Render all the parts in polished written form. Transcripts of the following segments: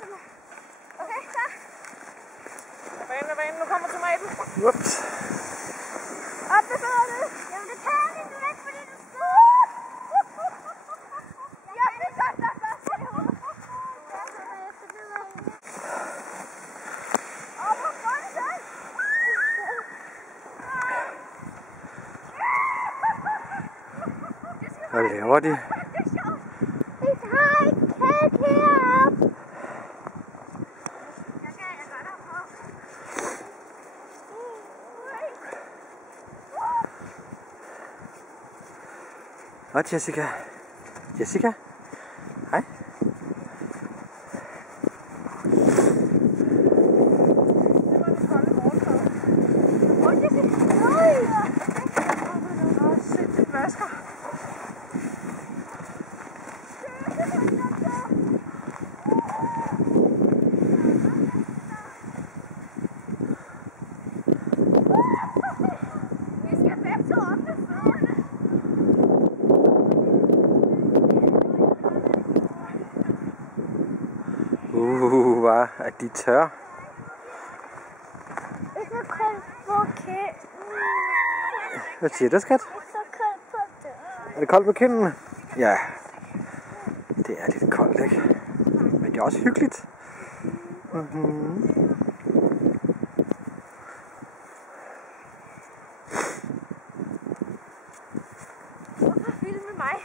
sådan. Okay, så. Banen, nu kommer tomaten. Ups. Op med fødderne. Jamen det kan jeg ikke væk, fordi du står. Ja, det er godt nok først i hovedet. Åh, hvor godt det. Hvad laver de? Det er sjovt. Vi tager et kæk herop. Nå, Jessica. Jessica? Hej. Hvad er de tør? Hvad siger du, skat? Er det koldt på kinderne? Ja, det er lidt koldt, ikke? Men det er også hyggeligt. Hvorfor filme mig?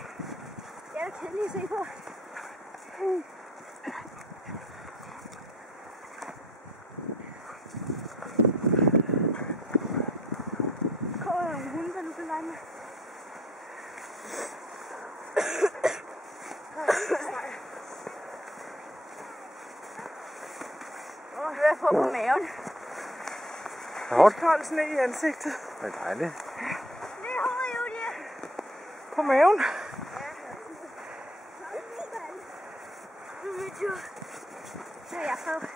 Jeg er kedelig at se på. Kommer der nogle hunde, der nu kan lege med? Nu vil jeg få på maven. Hårdt. Kold sne i ansigtet. Det er dejligt. Det er hovedet, Julie. På maven. Det er jeg så.